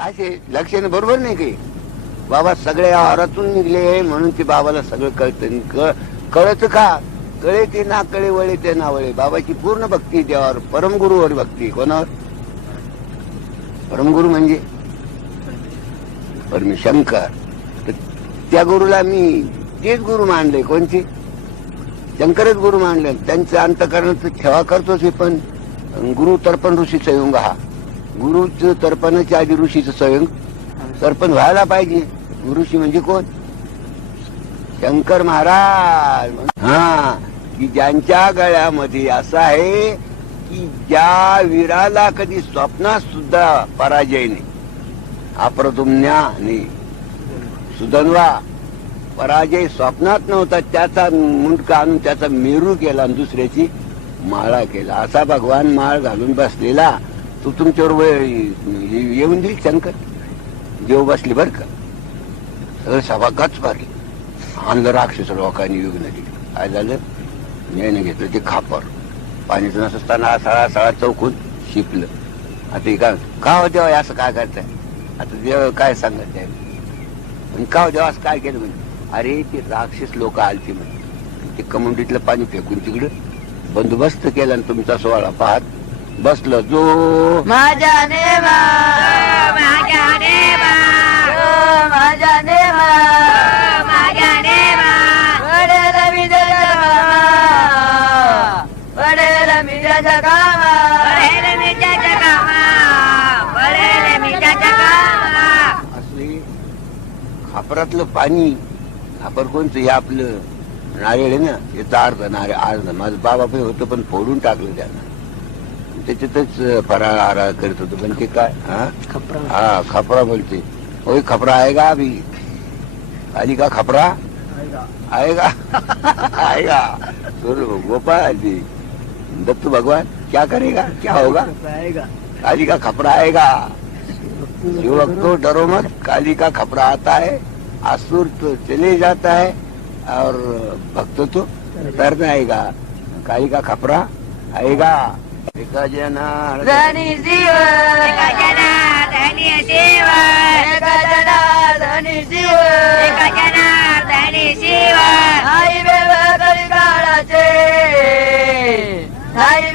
असे लक्षणे बरोबर नाही काही. बाबा सगळ्या आहारातून निघले म्हणून ते बाबाला सगळं कळतं. कळत का? कळे ते ना कळे वळे ते ना वळे. बाबाची पूर्ण भक्ती देवावर. परमगुरूवर भक्ती कोणावर? परमगुरु म्हणजे? परमी शंकर. तर त्या गुरुला मी तेच गुरु मानले. कोणते? शंकरच गुरु मानले. त्यांचं अंतकरणाचं ठेवा करतोच हे पण. गुरु तर्पण ऋषीचा युंग हा. गुरुच तर्पणाच्या आधी ऋषीचं स्वयं तर्पण व्हायला पाहिजे. ऋषी म्हणजे कोण? शंकर महाराज हा की ज्यांच्या गळ्यामध्ये असं आहे की ज्या वीराला कधी स्वप्नात सुद्धा पराजय नाही अप्रतुम्या नाही. सुधनवा पराजय स्वप्नात नव्हता त्याचा मुंडका आणून त्याचा मेरू केला दुसऱ्याची माळा केला. असा भगवान माळ घालून बसलेला. तू तुमच्यावर वय- येऊन देईल शंकर. देव बसली बर का? सगळं सभा गच भरली आणलं राक्षस लोकांनी विघ्न दिली काय झालं? न्यायने घेतलं ते खापर. पाणीच नसताना सळा सळा चौकून शिपलं. आता हे काय? का हो देवा हे असं काय करताय? आता देव काय सांगत आहे? आणि का हो देवा असं काय केलं म्हणजे अरे ते राक्षस लोक आलते म्हणजे ते कमुंडीतलं पाणी फेकून तिकडं बंदोबस्त केला आणि तुमचा सोहळा पाहत बसलं जो माझ्या नेमा माझ्या नेमा ओ माझ्या नेमा माझ्या नेमा वडेल मी वडेल मी कामा पडेल पडेल कामा असले खापरातलं पाणी खापर कोणचं हे आपलं? नारळ आहे ना याचा अर्ध नारळ अर्ध. माझं बाबा पण होतं पण फोडून टाकलं त्यानं. त्याच्यातच फराळ आराळ करत होतो. पण ते काय हा? हा खपरा बोलते होय खपरा आहे का अभी आली का खपरा? का? सुर गोपाल जी दत्तू भगवान क्या करेगा? क्या होगा? काली का खपरा आएगा युवक तो डरो मत काली का खपरा आता है आसुर तो चले जाता है और भक्त तो तरत आएगा काली का खपरा आएगा। ગજનાર્દની શિવ ગજનાર્દની શિવ ગજનાર્દની શિવ ગજનાર્દની શિવ હાઈ વે કરી કાળા છે. હાઈ